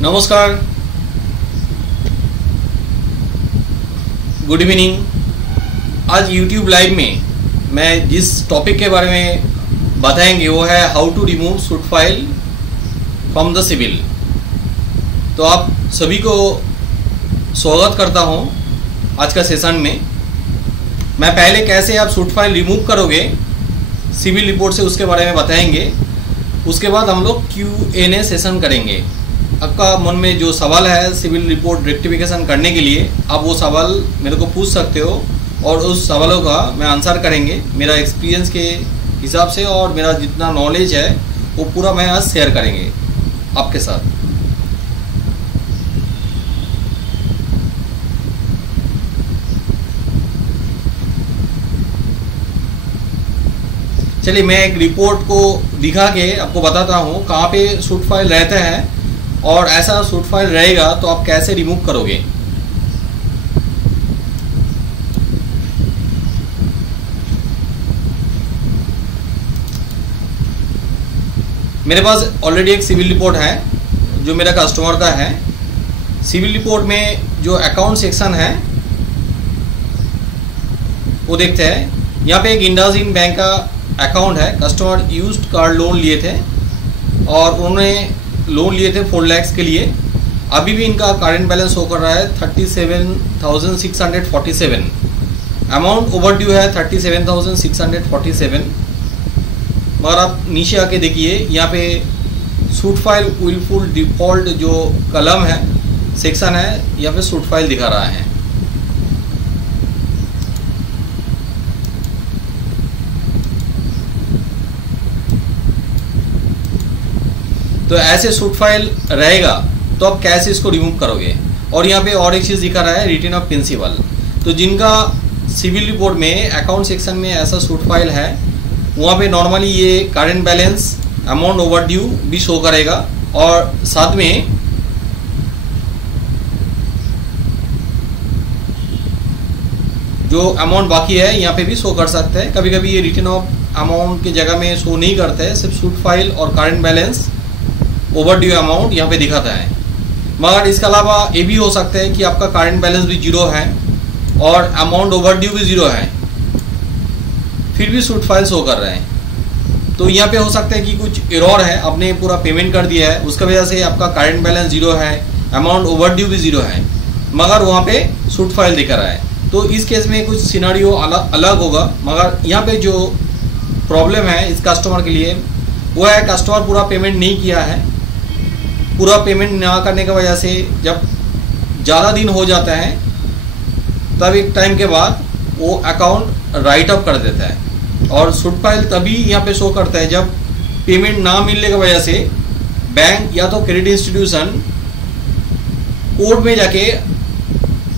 नमस्कार, good evening. आज YouTube live में मैं जिस टॉपिक के बारे में बताएंगे वो है how to remove suit file from the CIBIL. तो आप सभी को स्वागत करता हूं आज का सेशन में। मैं पहले कैसे आप सूट फाइल रिमूव करोगे सिविल रिपोर्ट से उसके बारे में बताएंगे। उसके बाद हम लोग Q&A सेशन करेंगे। आपका मन में जो सवाल है सिविल रिपोर्ट रेक्टिफिकेशन करने के लिए, आप वो सवाल मेरे को पूछ सकते हो और उस सवालों का मैं आंसर करेंगे मेरा एक्सपीरियंस के हिसाब से, और मेरा जितना नॉलेज है वो पूरा मैं आज शेयर करेंगे आपके साथ। चलिए मैं एक रिपोर्ट को दिखा के आपको बताता हूँ कहाँ पे सूट फाइल रहता है, और ऐसा सूट फाइल रहेगा तो आप कैसे रिमूव करोगे। मेरे पास ऑलरेडी एक सिविल रिपोर्ट है जो मेरा कस्टमर का है। सिविल रिपोर्ट में जो अकाउंट सेक्शन है वो देखते हैं। यहाँ पे एक इंडसइंड बैंक का अकाउंट है। कस्टमर यूज्ड कार लोन लिए थे और उन्होंने लोन लिए थे 4 लाख के लिए। अभी भी इनका करंट बैलेंस शो कर रहा है 37,647। अमाउंट ओवर ड्यू है 37,647। मगर आप नीचे आके देखिए, यहाँ पे सूट फाइल विलफुल डिफॉल्ट जो कलम है सेक्शन है, यहाँ पे सूट फाइल दिखा रहा है। तो ऐसे सूट फाइल रहेगा तो आप कैसे इसको रिमूव करोगे। और यहाँ पे और एक चीज़ दिखा रहा है रिटर्न ऑफ प्रिंसिपल। तो जिनका सिविल रिपोर्ट में अकाउंट सेक्शन में ऐसा सूट फाइल है, वहाँ पे नॉर्मली ये current balance, amount overdue भी शो करेगा, और साथ में जो अमाउंट बाकी है यहाँ पे भी शो कर सकते हैं। कभी कभी ये रिटर्न ऑफ अमाउंट की जगह में शो नहीं करते हैं, सिर्फ सूट फाइल और current balance over due amount यहाँ पे दिखाता है। मगर इसके अलावा ये भी हो सकता है कि आपका करंट बैलेंस भी 0 है और अमाउंट ओवर ड्यू भी 0 है, फिर भी सूट फाइल शो कर रहे हैं। तो यहाँ पे हो सकता है कि कुछ एरर है, आपने पूरा पेमेंट कर दिया है, उसकी वजह से आपका करंट बैलेंस 0 है, अमाउंट ओवर ड्यू भी 0 है, मगर वहाँ पे सूट फाइल दिखा रहा है। तो इस केस में कुछ सिनारियो अलग होगा। मगर यहाँ पे जो प्रॉब्लम है इस कस्टमर के लिए वो है, कस्टमर पूरा पेमेंट नहीं किया है। पूरा पेमेंट ना करने की वजह से जब ज़्यादा दिन हो जाता है तब एक टाइम के बाद वो अकाउंट राइट अप कर देता है, और सूट फाइल तभी यहाँ पे शो करता है जब पेमेंट ना मिलने की वजह से बैंक या तो क्रेडिट इंस्टीट्यूशन कोर्ट में जाके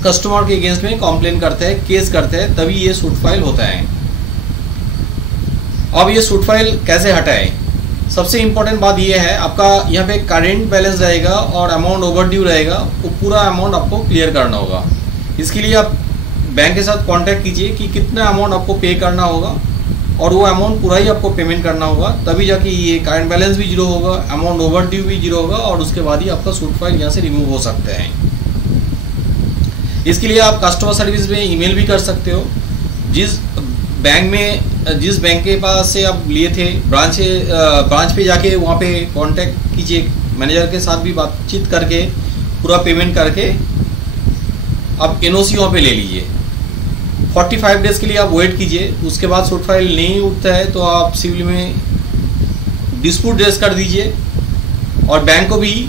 कस्टमर के अगेंस्ट में कंप्लेन करते हैं, केस करते हैं, तभी ये सूट फाइल होता है। अब ये सूट फाइल कैसे हटाए, सबसे इम्पोर्टेंट बात ये है, आपका यहाँ पे करेंट बैलेंस रहेगा और अमाउंट ओवर ड्यू रहेगा, वो पूरा अमाउंट आपको क्लियर करना होगा। इसके लिए आप बैंक के साथ कांटेक्ट कीजिए कि कितना अमाउंट आपको पे करना होगा, और वो अमाउंट पूरा ही आपको पेमेंट करना होगा, तभी जाके ये करेंट बैलेंस भी 0 होगा, अमाउंट ओवर ड्यू भी 0 होगा, और उसके बाद ही आपका सूट फाइल यहाँ से रिमूव हो सकते हैं। इसके लिए आप कस्टमर सर्विस में ईमेल भी कर सकते हो। जिस बैंक के पास से आप लिए थे ब्रांच पे जाके वहाँ पे कांटेक्ट कीजिए, मैनेजर के साथ भी बातचीत करके पूरा पेमेंट करके आप एनओसी वहाँ पे ले लीजिए। 45 डेज के लिए आप वेट कीजिए। उसके बाद सूट फाइल नहीं उठता है तो आप सिविल में डिस्प्यूट रेज कर दीजिए, और बैंक को भी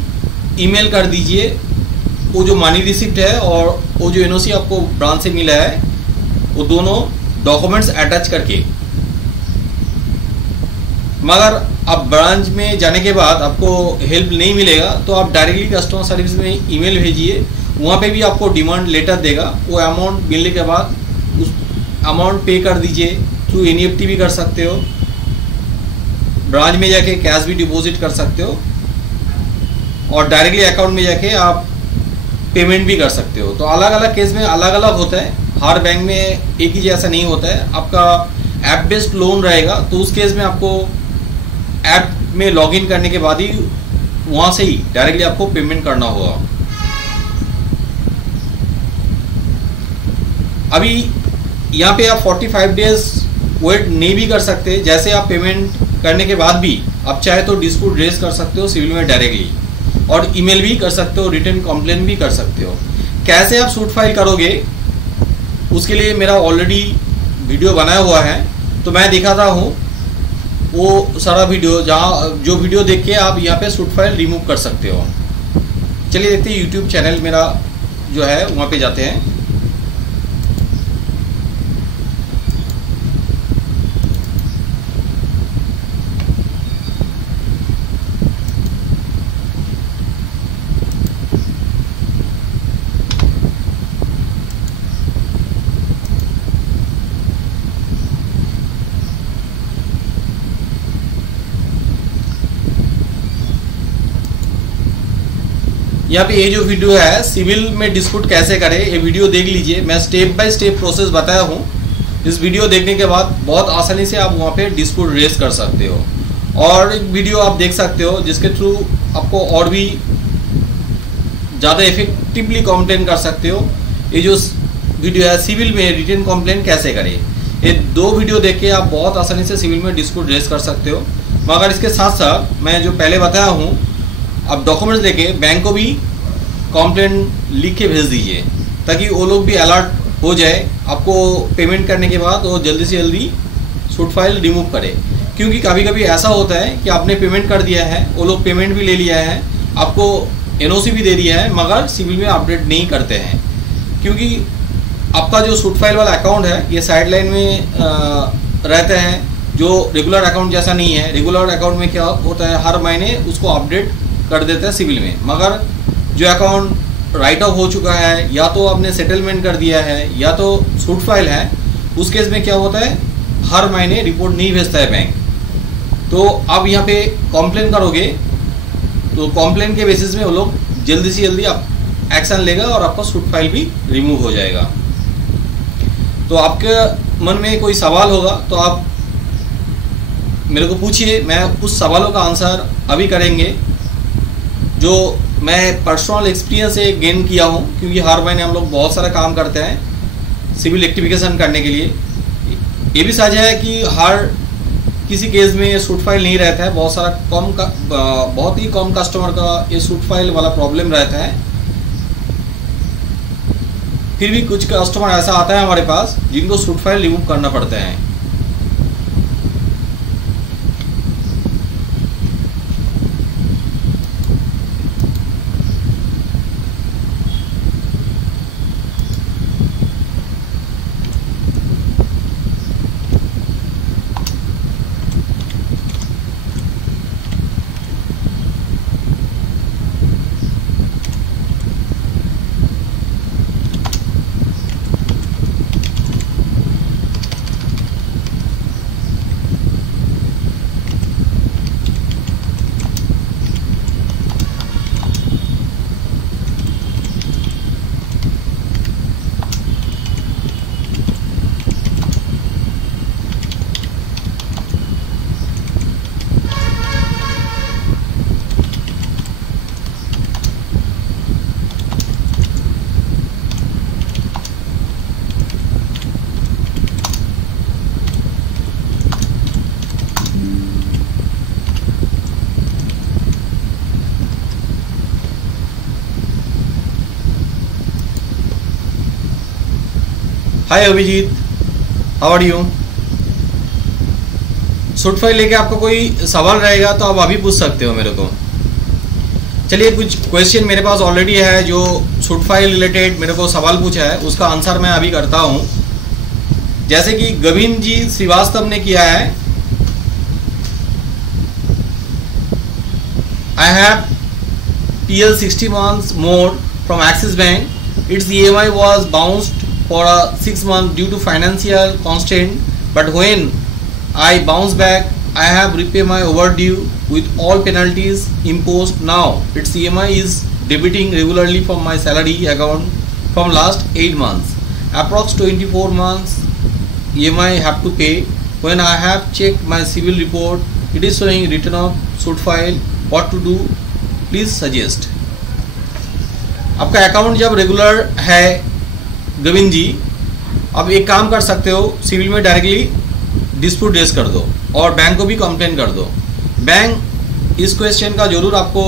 ईमेल कर दीजिए वो जो मनी रिसिप्ट है और वो जो एनओसी आपको ब्रांच से मिला है, वो दोनों डॉक्यूमेंट्स अटैच करके। मगर आप ब्रांच में जाने के बाद आपको हेल्प नहीं मिलेगा तो आप डायरेक्टली कस्टमर सर्विस में ईमेल भेजिए, वहाँ पे भी आपको डिमांड लेटर देगा। वो अमाउंट मिलने के बाद उस अमाउंट पे कर दीजिए। थ्रू एनईएफटी भी कर सकते हो, ब्रांच में जाके कैश भी डिपॉजिट कर सकते हो, और डायरेक्टली अकाउंट में जाके आप पेमेंट भी कर सकते हो। तो अलग अलग केस में अलग अलग होता है, हर बैंक में एक ही जैसा नहीं होता है। आपका ऐप बेस्ड लोन रहेगा तो उस केस में आपको ऐप में लॉगिन करने के बाद ही वहां से ही डायरेक्टली आपको पेमेंट करना होगा। अभी यहाँ पे आप 45 डेज वेट नहीं भी कर सकते। जैसे आप पेमेंट करने के बाद भी आप चाहे तो डिस्प्यूट रेज कर सकते हो सिविल में डायरेक्टली, और ईमेल भी कर सकते हो, रिटर्न कंप्लेन भी कर सकते हो। कैसे आप सूट फाइल करोगे उसके लिए मेरा ऑलरेडी वीडियो बनाया हुआ है, तो मैं दिखाता हूँ वो सारा वीडियो, जहाँ जो वीडियो देख के आप यहाँ पे सूट फाइल रिमूव कर सकते हो। चलिए देखते हैं यूट्यूब चैनल मेरा जो है वहाँ पे जाते हैं। यहाँ पे ये जो वीडियो है सिविल में डिस्प्यूट कैसे करें, ये वीडियो देख लीजिए। मैं स्टेप बाय स्टेप प्रोसेस बताया हूँ। इस वीडियो देखने के बाद बहुत आसानी से आप वहाँ पे डिस्प्यूट रेज कर सकते हो। और एक वीडियो आप देख सकते हो जिसके थ्रू आपको और भी ज़्यादा इफेक्टिवली कंप्लेन कर सकते हो। ये जो वीडियो है सिविल में रिटन कंप्लेन कैसे करें, ये 2 वीडियो देख के आप बहुत आसानी से सिविल में डिस्प्यूट रेज कर सकते हो। मगर इसके साथ साथ मैं जो पहले बताया हूँ, आप डॉक्यूमेंट्स लेके बैंक को भी कंप्लेन लिख के भेज दीजिए, ताकि वो लोग भी अलर्ट हो जाए आपको पेमेंट करने के बाद वो जल्दी से जल्दी सूट फाइल रिमूव करे। क्योंकि कभी कभी ऐसा होता है कि आपने पेमेंट कर दिया है, वो लोग पेमेंट भी ले लिया है, आपको एनओसी भी दे दिया है, मगर सिविल में अपडेट नहीं करते हैं। क्योंकि आपका जो सूट फाइल वाला अकाउंट है ये साइडलाइन में रहते हैं, जो रेगुलर अकाउंट जैसा नहीं है। रेगुलर अकाउंट में क्या होता है, हर महीने उसको अपडेट कर देते हैं सिविल में। मगर जो अकाउंट राइट ऑफ हो चुका है, या तो आपने सेटलमेंट कर दिया है, या तो सूट फाइल है, उस केस में क्या होता है, हर महीने रिपोर्ट नहीं भेजता है बैंक। तो आप यहाँ पे कंप्लेन करोगे तो कंप्लेन के बेसिस में वो लोग जल्दी से जल्दी आप एक्शन लेगा और आपका सूट फाइल भी रिमूव हो जाएगा। तो आपके मन में कोई सवाल होगा तो आप मेरे को पूछिए, मैं उस सवालों का आंसर अभी करेंगे जो मैं पर्सनल एक्सपीरियंस से गेन किया हूँ। क्योंकि हर महीने हम लोग बहुत सारा काम करते हैं सिविल रेक्टिफिकेशन करने के लिए। ये भी सच है कि हर किसी केस में ये सूट फाइल नहीं रहता है, बहुत सारा बहुत ही कम कस्टमर का ये सूट फाइल वाला प्रॉब्लम रहता है। फिर भी कुछ कस्टमर ऐसा आता है हमारे पास जिनको सूट फाइल रिमूव करना पड़ता है। Hi Abhijit, how are you. Suit file लेके आपको कोई सवाल रहेगा तो आप अभी पूछ सकते हो मेरे को। चलिए, कुछ क्वेश्चन मेरे पास ऑलरेडी है जो सूट फाइल रिलेटेड मेरे को सवाल पूछा है, उसका आंसर मैं अभी करता हूं। जैसे कि गोविंद जी श्रीवास्तव ने किया है, I have PL 60 months more from Axis Bank. Its EMI was bounced for 6 months due to financial constraint, but when I bounce back, I have repaid my overdue with all penalties imposed. Now its EMI is debiting regularly from my salary account from last 8 months. Approx 24 months EMI have to pay. When I have checked my civil report, it is showing return of suit file. What to do? Please suggest. आपका account जब regular है गोविंद जी, अब एक काम कर सकते हो, civil में डायरेक्टली डिस्प्यूट रेज कर दो और बैंक को भी कंप्लेन कर दो। बैंक इस क्वेश्चन का जरूर आपको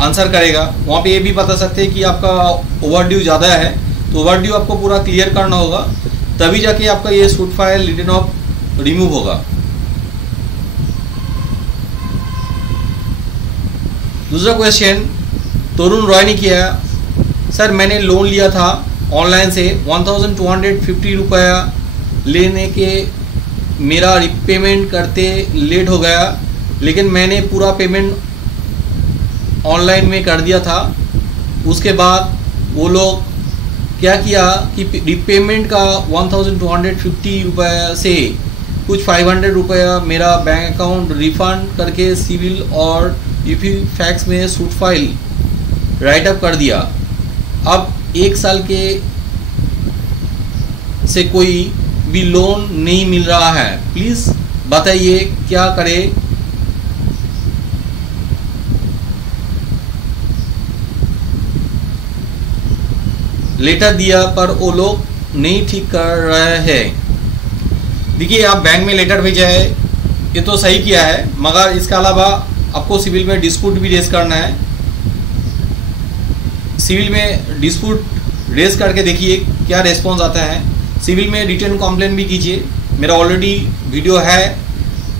आंसर करेगा। वहाँ पे ये भी बता सकते हैं कि आपका ओवरड्यू ज़्यादा है, तो ओवरड्यू आपको पूरा क्लियर करना होगा, तभी जाके आपका ये suit file return of remove होगा। दूसरा क्वेश्चन तरुण रॉय ने किया, सर मैंने लोन लिया था ऑनलाइन से 1250 रुपया लेने के, मेरा रिपेमेंट करते लेट हो गया, लेकिन मैंने पूरा पेमेंट ऑनलाइन में कर दिया था। उसके बाद वो लोग क्या किया कि रिपेमेंट का 1250 रुपया से कुछ 500 रुपया मेरा बैंक अकाउंट रिफंड करके सिविल और यूपी फैक्स में सूट फाइल राइट अप कर दिया। अब 1 साल के से कोई भी लोन नहीं मिल रहा है, प्लीज बताइए क्या करे। लेटर दिया पर वो लोग नहीं ठीक कर रहे हैं। देखिए, आप बैंक में लेटर भेजा है, ये तो सही किया है, मगर इसके अलावा आपको सिविल में डिस्प्यूट भी रेज करना है। सिविल में डिस्प्यूट रेज करके देखिए क्या रेस्पॉन्स आता है। सिविल में रिटर्न कंप्लेन भी कीजिए, मेरा ऑलरेडी वीडियो है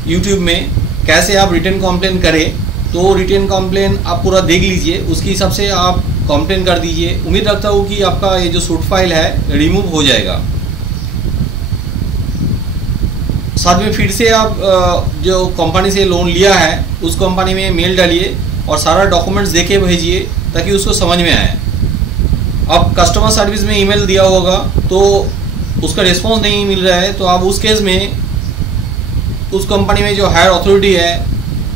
यूट्यूब में, कैसे आप रिटर्न कंप्लेन करें। तो रिटर्न कंप्लेन आप पूरा देख लीजिए, उसके हिसाब से आप कंप्लेन कर दीजिए। उम्मीद रखता हूँ कि आपका ये जो सूट फाइल है रिमूव हो जाएगा। साथ में फिर से आप जो कंपनी से लोन लिया है उस कंपनी में मेल डालिए और सारा डॉक्यूमेंट्स देके भेजिए ताकि उसको समझ में आए। अब कस्टमर सर्विस में ईमेल दिया होगा तो उसका रिस्पॉन्स नहीं मिल रहा है, तो आप उस केस में उस कंपनी में जो हायर अथॉरिटी है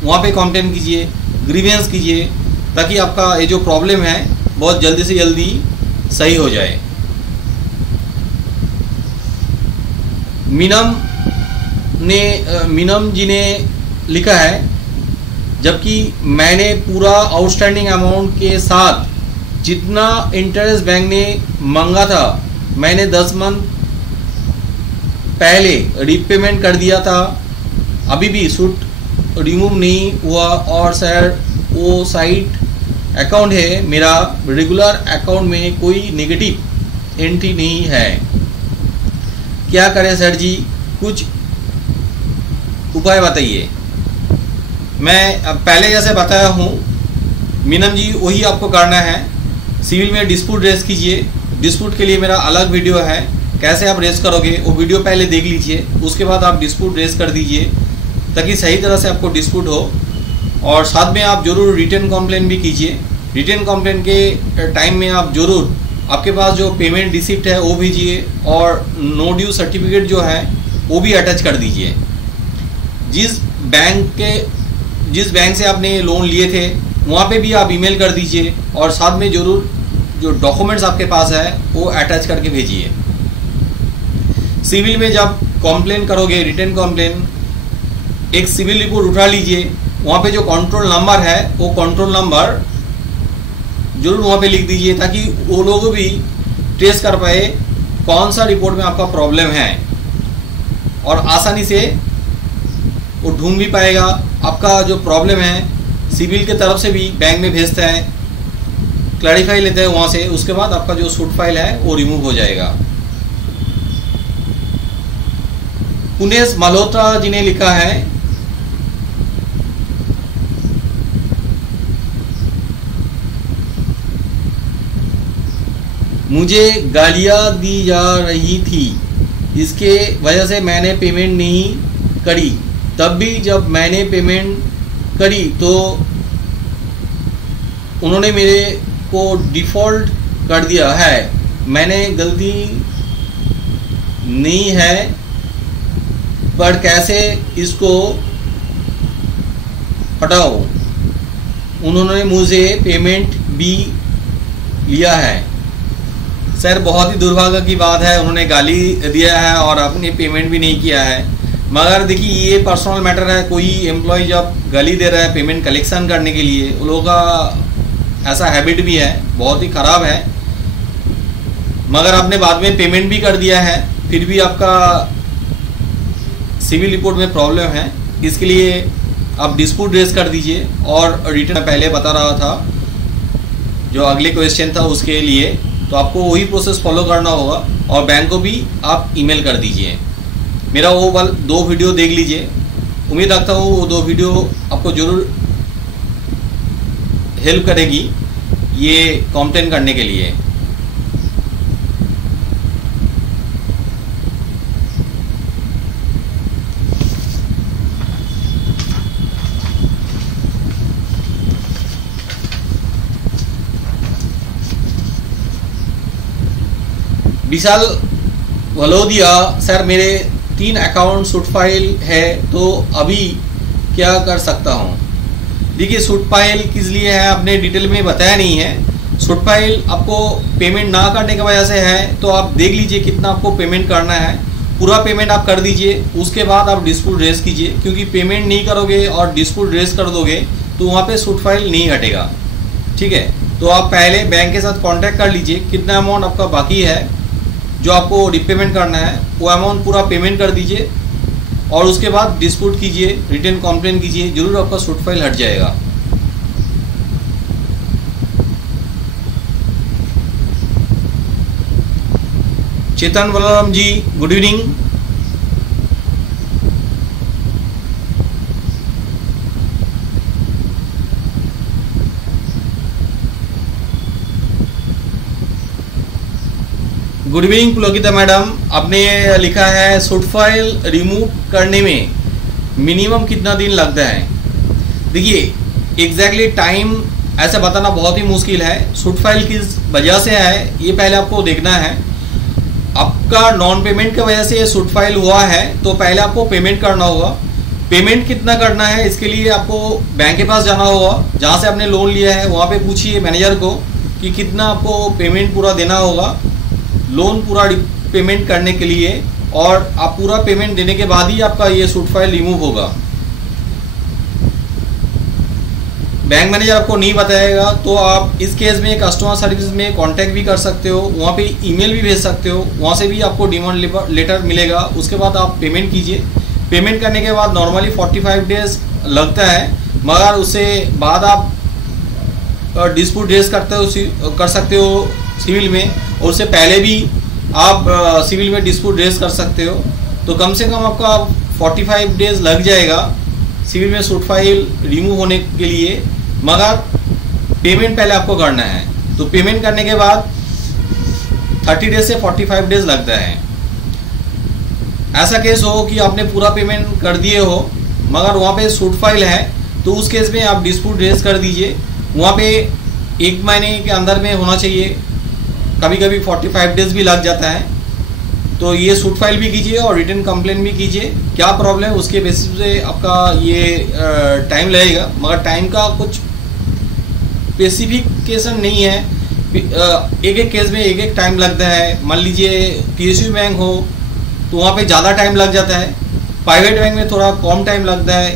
वहाँ पे कंप्लेन कीजिए, ग्रीवेंस कीजिए, ताकि आपका ये जो प्रॉब्लम है बहुत जल्दी से जल्दी सही हो जाए। मीनम जी ने लिखा है, जबकि मैंने पूरा आउटस्टैंडिंग अमाउंट के साथ जितना इंटरेस्ट बैंक ने मांगा था मैंने 10 मंथ पहले रीपेमेंट कर दिया था, अभी भी सूट रिमूव नहीं हुआ और सर वो साइट अकाउंट है मेरा, रेगुलर अकाउंट में कोई नेगेटिव एंट्री नहीं है, क्या करें सर जी, कुछ उपाय बताइए। मैं पहले जैसे बताया हूँ मीनम जी, वही आपको करना है। सिविल में डिस्प्यूट रेज कीजिए, डिस्प्यूट के लिए मेरा अलग वीडियो है, कैसे आप रेज करोगे वो वीडियो पहले देख लीजिए, उसके बाद आप डिस्प्यूट रेज कर दीजिए ताकि सही तरह से आपको डिस्प्यूट हो। और साथ में आप जरूर रिटर्न कंप्लेन भी कीजिए। रिटर्न कंप्लेन के टाइम में आप जरूर आपके पास जो पेमेंट रिसिप्ट है वो भेजिए और नो ड्यू सर्टिफिकेट जो है वो भी अटैच कर दीजिए। जिस बैंक से आपने लोन लिए थे वहाँ पे भी आप ईमेल कर दीजिए और साथ में जरूर जो डॉक्यूमेंट्स आपके पास है वो अटैच करके भेजिए। सिविल में जब कंप्लेन करोगे रिटर्न कंप्लेन, एक सिविल रिपोर्ट उठा लीजिए, वहाँ पे जो कंट्रोल नंबर है वो कंट्रोल नंबर जरूर वहाँ पे लिख दीजिए ताकि वो लोग भी ट्रेस कर पाए कौन सा रिपोर्ट में आपका प्रॉब्लम है और आसानी से वो ढूंढ भी पाएगा आपका जो प्रॉब्लम है। सिविल के तरफ से भी बैंक में भेजते हैं, क्लैरिफाई लेते हैं वहाँ से, उसके बाद आपका जो सूट फाइल है वो रिमूव हो जाएगा। पुनेश मल्होत्रा जी ने लिखा है, मुझे गालियां दी जा रही थी, इसके वजह से मैंने पेमेंट नहीं करी, तब भी जब मैंने पेमेंट करी तो उन्होंने मेरे को डिफ़ॉल्ट कर दिया है, मैंने गलती नहीं है पर कैसे इसको हटाओ, उन्होंने मुझे पेमेंट भी लिया है। सर बहुत ही दुर्भाग्य की बात है, उन्होंने गाली दिया है और आपने पेमेंट भी नहीं किया है। मगर देखिए ये पर्सनल मैटर है, कोई एम्प्लॉय जब गाली दे रहा है पेमेंट कलेक्शन करने के लिए, उन लोगों का ऐसा हैबिट भी है, बहुत ही ख़राब है। मगर आपने बाद में पेमेंट भी कर दिया है, फिर भी आपका सिविल रिपोर्ट में प्रॉब्लम है, इसके लिए आप डिस्प्यूट रेज कर दीजिए। और रिटर्न पहले बता रहा था जो अगले क्वेश्चन था उसके लिए, तो आपको वही प्रोसेस फॉलो करना होगा और बैंक को भी आप ईमेल कर दीजिए। मेरा वो वाला 2 वीडियो देख लीजिए, उम्मीद रखता हूँ वो 2 वीडियो आपको ज़रूर हेल्प करेगी ये कंप्लेन करने के लिए। विशाल वलोदिया, सर मेरे 3 अकाउंट सूट फाइल है, तो अभी क्या कर सकता हूँ? देखिए सूट फाइल किस लिए है आपने डिटेल में बताया नहीं है। सूट फाइल आपको पेमेंट ना करने की वजह से है, तो आप देख लीजिए कितना आपको पेमेंट करना है, पूरा पेमेंट आप कर दीजिए, उसके बाद आप डिस्प्यूट रेज कीजिए। क्योंकि पेमेंट नहीं करोगे और डिस्प्यूट रेज कर दोगे तो वहाँ पे सूट फाइल नहीं हटेगा, ठीक है। तो आप पहले बैंक के साथ कॉन्टैक्ट कर लीजिए, कितना अमाउंट आपका बाकी है जो आपको रिपेमेंट करना है, वो अमाउंट पूरा पेमेंट कर दीजिए और उसके बाद डिस्प्यूट कीजिए, रिटर्न कंप्लेन कीजिए, जरूर आपका सूट फाइल हट जाएगा। Chetan Balram ji, good evening. Good evening Pulkita madam, आपने लिखा है सूट फाइल रिमूव करने में मिनिमम कितना दिन लगता है? देखिए एग्जैक्टली टाइम ऐसे बताना बहुत ही मुश्किल है। सूट फाइल किस वजह से है ये पहले आपको देखना है। आपका नॉन पेमेंट की वजह से ये सूट फाइल हुआ है, तो पहले आपको पेमेंट करना होगा। पेमेंट कितना करना है इसके लिए आपको बैंक के पास जाना होगा, जहाँ से आपने लोन लिया है वहाँ पे पूछिए मैनेजर को कि कितना आपको पेमेंट पूरा देना होगा लोन पूरा पेमेंट करने के लिए, और आप पूरा पेमेंट देने के बाद ही आपका ये सूट फाइल रिमूव होगा। बैंक मैनेजर आपको नहीं बताएगा तो आप इस केस में कस्टमर सर्विस में कांटेक्ट भी कर सकते हो, वहाँ पे ईमेल भी भेज सकते हो, वहाँ से भी आपको डिमांड लेटर मिलेगा। उसके बाद आप पेमेंट कीजिए। पेमेंट करने के बाद नॉर्मली 45 डेज लगता है, मगर उससे बाद आप डिस्प्यूट रेज कर सकते हो सिविल में, और उससे पहले भी आप सिविल में डिस्प्यूट रेज कर सकते हो। तो कम से कम आपका 45 डेज लग जाएगा सिविल में सूट फाइल रिमूव होने के लिए, मगर पेमेंट पहले आपको करना है। तो पेमेंट करने के बाद 30 डेज से 45 डेज लगता है। ऐसा केस हो कि आपने पूरा पेमेंट कर दिए हो मगर वहाँ पे सूट फाइल है, तो उस केस में आप डिस्प्यूट रेज कर दीजिए। वहाँ पे 1 महीने के अंदर में होना चाहिए, कभी कभी 45 डेज भी लग जाता है। तो ये सूट फाइल भी कीजिए और रिटर्न कंप्लेन भी कीजिए, क्या प्रॉब्लम है उसके बेसिस पे आपका ये टाइम लगेगा, मगर टाइम का कुछ स्पेसिफिकेशन नहीं है। एक एक केस में एक एक टाइम लगता है। मान लीजिए PSU बैंक हो तो वहाँ पे ज़्यादा टाइम लग जाता है, प्राइवेट बैंक में थोड़ा कम टाइम लगता है।